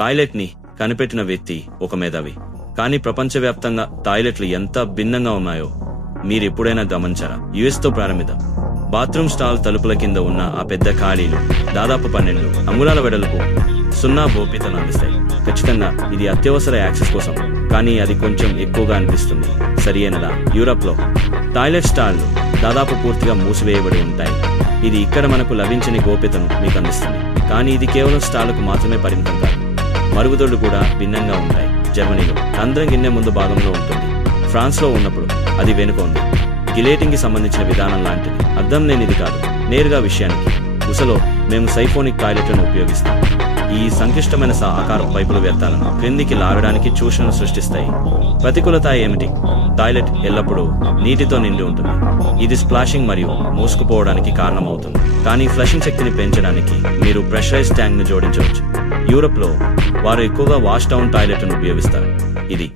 Toilet ని కనిపెట్టిన వ్యక్తి ఒక మేధావి. కానీ ప్రపంచవ్యాప్తంగా టాయిలెట్లు ఎంత భిన్నంగా ఉన్నాయో మీరెప్పుడైనా గమనించారా? యుఎస్ తో ప్రారంభిద్దాం. బాత్రూమ్ స్టాల్ తలుపుల కింద ఉన్న ఆ పెద్ద ఖాళీలు దాదాపు 12 అంగుళాల వెడల్పు, 0 గోప్యతను అందిస్తాయి. ఖచ్చితంగా ఇది అత్యవసర యాక్సెస్ కోసం, కానీ అది కొంచెం ఎక్కువగా అనిపిస్తుంది. సరియైనదా? యూరప్ లో టాయిలెట్ స్టాళ్లు దాదాపు పూర్తిగా మూసివేయబడి ఉంటాయి. ఇది ఇక్కడ మనకు లభించని గోప్యతను మీకు అందిస్తుంది. కానీ ఇది కేవలం స్టాళ్లకు మాత్రమే పరిమితం కాదు. మరుగుదొడ్లు కూడా భిన్నంగా ఉంటాయి. జర్మనీలో రంధ్రం గిన్నె ముందు భాగంలో ఉంటుంది. ఫ్రాన్స్ లో ఉన్నప్పుడు అది వెనుక ఉంది. గిలేటింగ్ కి సంబంధించిన విధానం లాంటిది. అర్థం లేనిది కాదు. నేరుగా విషయానికి, ఉసలో మేము సైఫోనిక్ టాయిలెట్లను ఉపయోగిస్తాం. ఈ సంక్లిష్టమైన ఆకార పైపుల వ్యర్థాలను క్రిందికి లాగడానికి చూషను సృష్టిస్తాయి. ప్రతికూలత ఏమిటి? టాయిలెట్ ఎల్లప్పుడూ నీటితో నిండి ఉంటుంది. ఇది స్ప్లాషింగ్ మరియు మూసుకుపోవడానికి కారణమవుతుంది. కానీ ఫ్లషింగ్ శక్తిని పెంచడానికి మీరు ప్రెషరైజ్ ట్యాంక్ ను జోడించవచ్చు. యూరప్ లో వారు ఎక్కువగా వాష్ డౌన్ టాయిలెట్లను ఉపయోగిస్తారు. ఇది